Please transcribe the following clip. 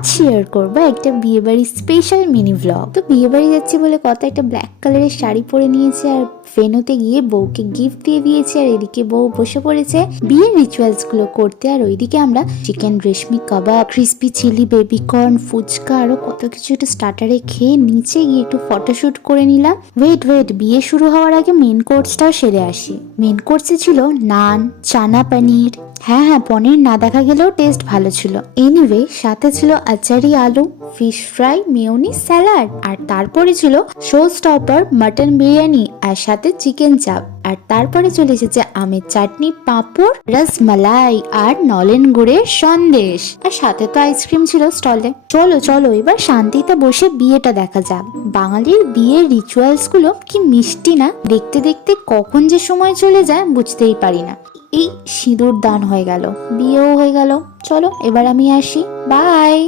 আজ শেয়ার করবো একটা বিয়ে বাড়ির স্পেশাল মিনি ব্লগ। তো বিয়ে বাড়ি যাচ্ছি বলে কত একটা ব্ল্যাক কালারের শাড়ি পরে নিয়েছে, আর ভেন্যুতে গিয়ে বউকে গিফট দিয়ে দিয়েছে, আর এদিকে বউ বসে পড়েছে বিয়ের রিচুয়ালস গুলো করতে, আর ওইদিকে আমরা chicken reshmi kebab, crispy chilli baby corn, phuchka আরো কত কিছু একটু স্টার্টারে খেয়ে নিচে গিয়ে একটু ফটোশুট করে নিলাম। ওয়েট বিয়ে শুরু হওয়ার আগে মেন কোর্সটাও সেরে আসি। মেন কোর্সে ছিল নান, চানা পনির, হ্যাঁ পনির না দেখা গেলেও টেস্ট ভালো ছিল। এনিওয়ে সাথে ছিল আচারি আলু, ফিশ ফ্রাই, মেয়োনিজ, স্যালাড, আর তারপরে ছিল শো স্টপার মাটন বিরিয়ানি, আর সাথে চিকেন চাপ, আর তারপরে চলে এসেছে আমের চাটনি, পাঁপড়, রসমালাই আর নলেন গুড়ের সন্দেশ, আর সাথে তো আইসক্রিম ছিল স্টলে। চলো এবার শান্তিতে বসে বিয়েটা দেখা যাক। বাঙালির বিয়ের রিচুয়ালস গুলো কি মিষ্টি না, দেখতে দেখতে কখন যে সময় চলে যায় বুঝতেই পারি না। এই সিঁদুর দান হয়ে গেল, বিয়েও হয়ে গেল। চলো এবার আমি আসি, বাই।